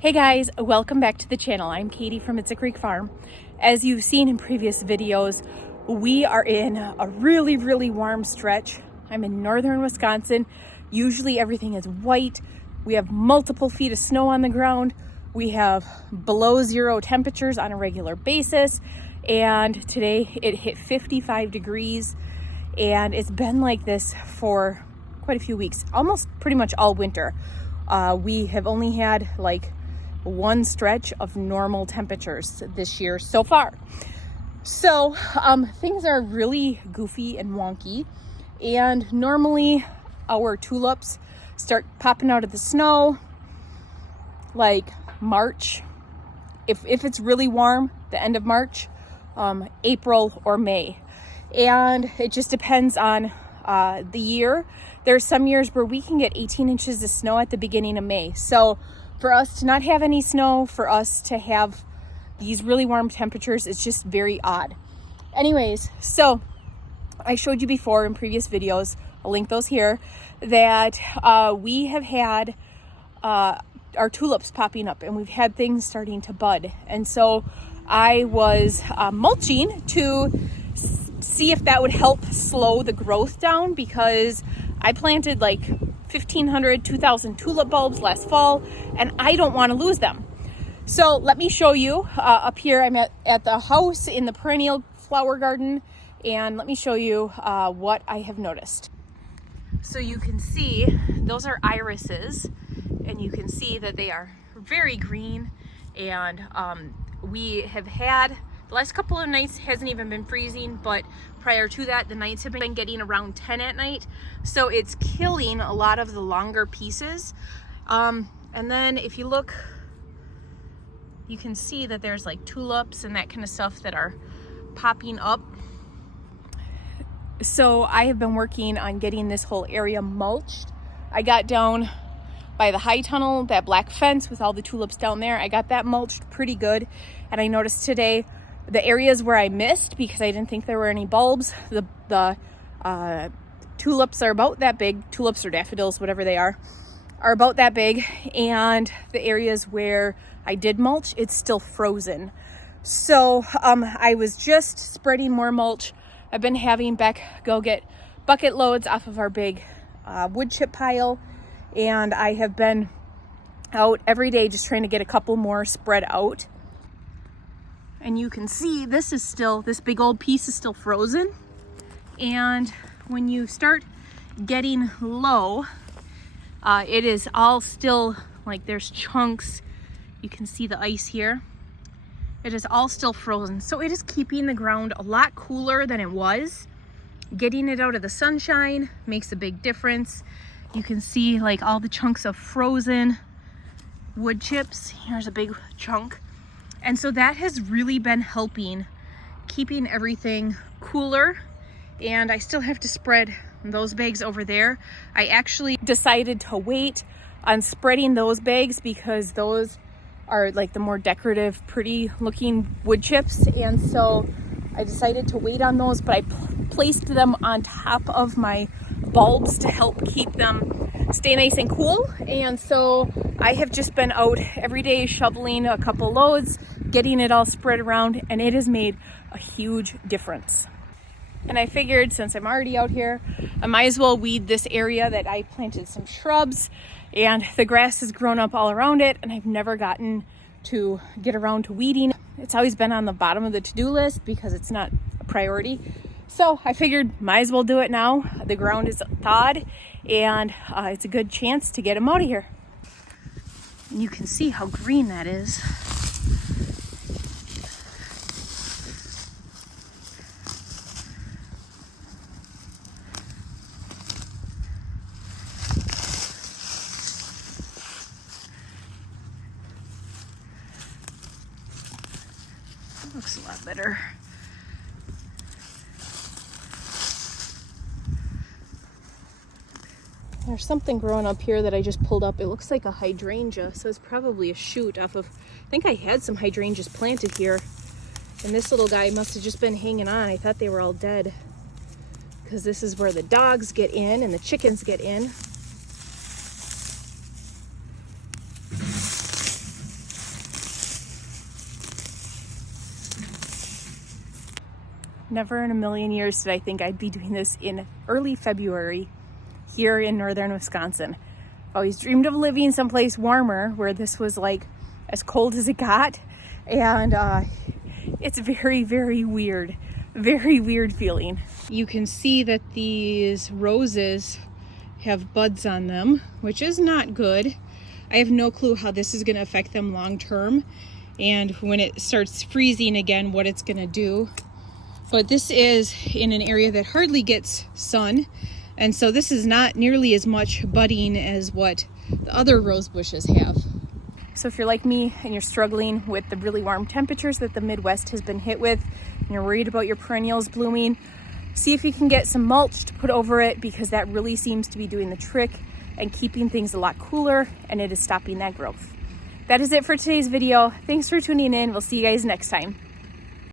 Hey guys, welcome back to the channel. I'm Katie from Mitza Creek Farm. As you've seen in previous videos, we are in a really warm stretch. I'm in northern Wisconsin. Usually everything is white. We have multiple feet of snow on the ground. We have below zero temperatures on a regular basis. And today it hit 55 degrees and it's been like this for quite a few weeks, almost pretty much all winter. We have only had like one stretch of normal temperatures this year so far. So things are really goofy and wonky, and normally our tulips start popping out of the snow like March, if it's really warm, the end of March, April or May, and it just depends on the year. There's some years where we can get 18 inches of snow at the beginning of May. So for us to not have any snow, for us to have these really warm temperatures, it's just very odd. Anyways, so I showed you before in previous videos, I'll link those here, that we have had our tulips popping up and we've had things starting to bud. And so I was mulching to see if that would help slow the growth down, because I planted like 1,500, 2,000 tulip bulbs last fall, and I don't want to lose them. So let me show you up here. I'm at the house in the perennial flower garden, and let me show you what I have noticed. So you can see those are irises, and you can see that they are very green, and we have had the last couple of nights hasn't even been freezing, but prior to that, the nights have been getting around 10 at night. So it's killing a lot of the longer pieces. And then if you look, you can see that there's like tulips and that kind of stuff that are popping up. So I have been working on getting this whole area mulched. I got down by the high tunnel, that black fence with all the tulips down there. I got that mulched pretty good. And I noticed today, the areas where I missed because I didn't think there were any bulbs, the tulips are about that big, tulips or daffodils, whatever they are about that big. And the areas where I did mulch, it's still frozen. So I was just spreading more mulch. I've been having Beck go get bucket loads off of our big wood chip pile. And I have been out every day just trying to get a couple more spread out. And you can see this big old piece is still frozen. And when you start getting low, it is all still like there's chunks. You can see the ice here. It is all still frozen. So it is keeping the ground a lot cooler than it was. Getting it out of the sunshine makes a big difference. You can see like all the chunks of frozen wood chips. Here's a big chunk. And so that has really been helping keeping everything cooler. And I still have to spread those bags over there. I actually decided to wait on spreading those bags because those are like the more decorative, pretty looking wood chips. And so I decided to wait on those, but I placed them on top of my bulbs to help keep them stay nice and cool. And so I have just been out every day shoveling a couple loads, getting it all spread around, and it has made a huge difference. And I figured since I'm already out here, I might as well weed this area that I planted some shrubs, and the grass has grown up all around it, and I've never gotten to get around to weeding. It's always been on the bottom of the to-do list because it's not a priority. So I figured might as well do it now. The ground is thawed, and it's a good chance to get them out of here. And you can see how green that is. That looks a lot better. There's something growing up here that I just pulled up. It looks like a hydrangea, so it's probably a shoot off of, I think I had some hydrangeas planted here, and this little guy must have just been hanging on. I thought they were all dead because this is where the dogs get in and the chickens get in. Never in a million years did I think I'd be doing this in early February here in northern Wisconsin. I've always dreamed of living someplace warmer where this was like as cold as it got. And it's very, very weird. Very weird feeling. You can see that these roses have buds on them, which is not good. I have no clue how this is going to affect them long term, and when it starts freezing again, what it's going to do. But this is in an area that hardly gets sun, and so this is not nearly as much budding as what the other rose bushes have. So if you're like me and you're struggling with the really warm temperatures that the Midwest has been hit with, and you're worried about your perennials blooming, see if you can get some mulch to put over it, because that really seems to be doing the trick and keeping things a lot cooler, and it is stopping that growth. That is it for today's video. Thanks for tuning in. We'll see you guys next time.